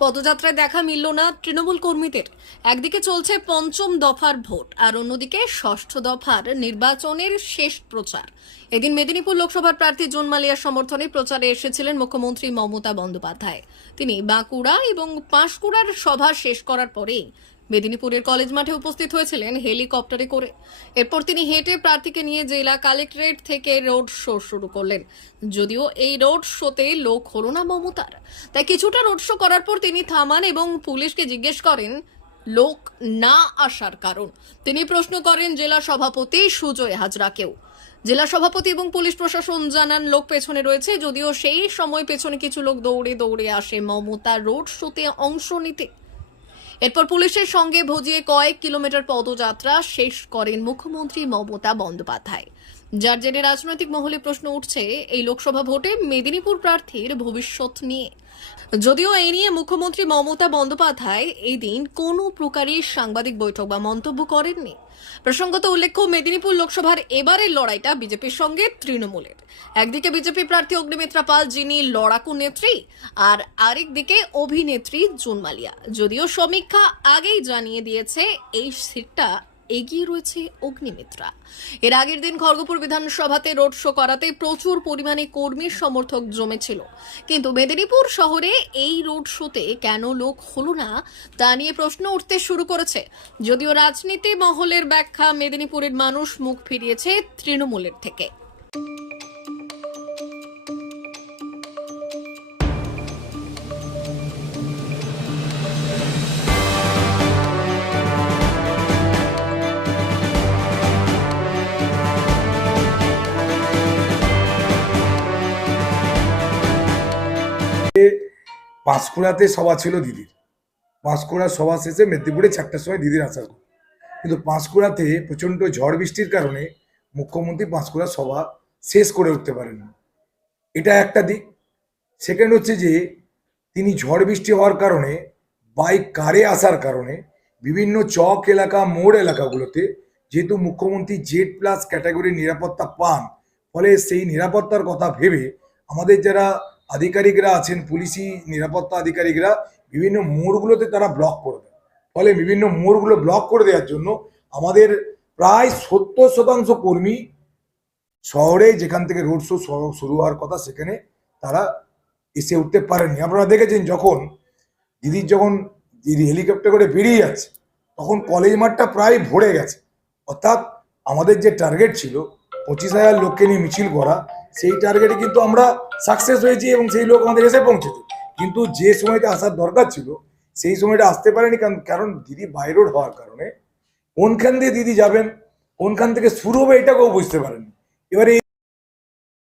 পদযাত্রায় দেখা মিলল না তৃণমূল কর্মীদের। একদিকে চলছে পঞ্চম দফার ভোট, আর অন্যদিকে ষষ্ঠ দফার নির্বাচনের শেষ প্রচার। এদিন মেদিনীপুর লোকসভার প্রার্থী জুন মালিয়ার সমর্থনে প্রচারে এসেছিলেন মুখ্যমন্ত্রী মমতা বন্দ্যোপাধ্যায়। তিনি বাঁকুড়া এবং পাঁশকুড়ার সভা শেষ করার পরেই মেদিনীপুরের কলেজ মাঠে উপস্থিত হয়েছিলেন হেলিকপ্টারে করে। এরপর তিনি হেঁটে প্রার্থীকে নিয়ে জেলা কালেক্টরেট থেকে রোড শো শুরু করলেন। যদিও এই রোড শোতে লোক হলো না মমতার, তাই কিছুটা রোড শো করার পর তিনি থামান এবং পুলিশকে জিজ্ঞেস করেন লোক না আসার কারণ। তিনি প্রশ্ন করেন জেলা সভাপতি সুজয় হাজরাকেও। জেলা সভাপতি এবং পুলিশ প্রশাসন জানান লোক পেছনে রয়েছে, যদিও সেই সময় পেছনে কিছু লোক দৌড়ে দৌড়ে আসে মমতার রোড শোতে অংশ নিতে। এরপর পুলিশের সঙ্গে ভজিয়ে কয়েক কিলোমিটার পদযাত্রা শেষ করেন মুখ্যমন্ত্রী মমতা বন্দ্যোপাধ্যায়। যার জেরে রাজনৈতিক মহলে প্রশ্ন উঠছে এই লোকসভা ভোটে মেদিনীপুর প্রার্থীর ভবিষ্যৎ নিয়ে। যদিও এই নিয়ে মুখ্যমন্ত্রী মমতা বন্দ্যোপাধ্যায় এই দিন কোনো প্রকারই সাংবাদিক বৈঠক বা মন্তব্য করেননি। প্রসঙ্গত উল্লেখ্য, মেদিনীপুর লোকসভার এবারের লড়াইটা বিজেপির সঙ্গে তৃণমূলের। একদিকে বিজেপি প্রার্থী অগ্নিমিত্রা পাল, যিনি লড়াকু নেত্রী, আর আরেকদিকে অভিনেত্রী জুন মালিয়া। যদিও সমীক্ষা আগেই জানিয়ে দিয়েছে এই সিটটা এগিয়ে রয়েছে অগ্নিমিত্রা। এর আগের দিন খড়গপুর বিধানসভাতে রোড শো করাতে প্রচুর পরিমাণে কর্মী সমর্থক জমেছিল, কিন্তু মেদিনীপুর শহরে এই রোড শোতে কেন লোক হলো না তা নিয়ে প্রশ্ন উঠতে শুরু করেছে। যদিও রাজনীতি মহলের ব্যাখ্যা, মেদিনীপুরের মানুষ মুখ ফিরিয়েছে তৃণমূলের থেকে। পাঁশকুড়াতে সভা ছিল দিদির। পাঁশকুড়ার সভা শেষে মেদিনীপুরে 4টার সময় দিদির আসার কথা, কিন্তু পাঁশকুড়াতে প্রচণ্ড ঝড় বৃষ্টির কারণে মুখ্যমন্ত্রী পাঁশকুড়ার সভা শেষ করে উঠতে পারেননি। এটা একটা দিক। সেকেন্ড হচ্ছে যে তিনি ঝড় বৃষ্টি হওয়ার কারণে বাইক কারে আসার কারণে বিভিন্ন চক এলাকা, মোড় এলাকাগুলোতে যেহেতু মুখ্যমন্ত্রী জেড প্লাস ক্যাটাগরির নিরাপত্তা পান, ফলে সেই নিরাপত্তার কথা ভেবে আমাদের যারা আধিকারিকরা আছেন, পুলিশি নিরাপত্তা আধিকারিকরা বিভিন্ন মোড়গুলোতে তারা ব্লক করে দেয়। ফলে বিভিন্ন মোড়গুলো ব্লক করে দেওয়ার জন্য আমাদের প্রায় 70% কর্মী শহরে, যেখান থেকে রোড শো শুরু হওয়ার কথা, সেখানে তারা এসে উঠতে পারেননি। আপনারা দেখেছেন যখন দিদি হেলিকপ্টার করে বেরিয়ে যাচ্ছে, তখন কলেজ মাঠটা প্রায় ভরে গেছে। অর্থাৎ আমাদের যে টার্গেট ছিল 25,000 লোককে নিয়ে মিছিল করা, সেই টার্গেটে কিন্তু আমরা সাকসেস হয়েছি এবং সেই লোক আমাদের এসে পৌঁছেছে। কিন্তু যে সময়টা আসার দরকার ছিল সেই সময়টা আসতে পারেনি, কারণ দিদি বাই রোড হওয়ার কারণে কোনখান দিয়ে দিদি যাবেন, কোনখান থেকে শুরু হবে, এটাকেও বুঝতে পারেননি। এবারে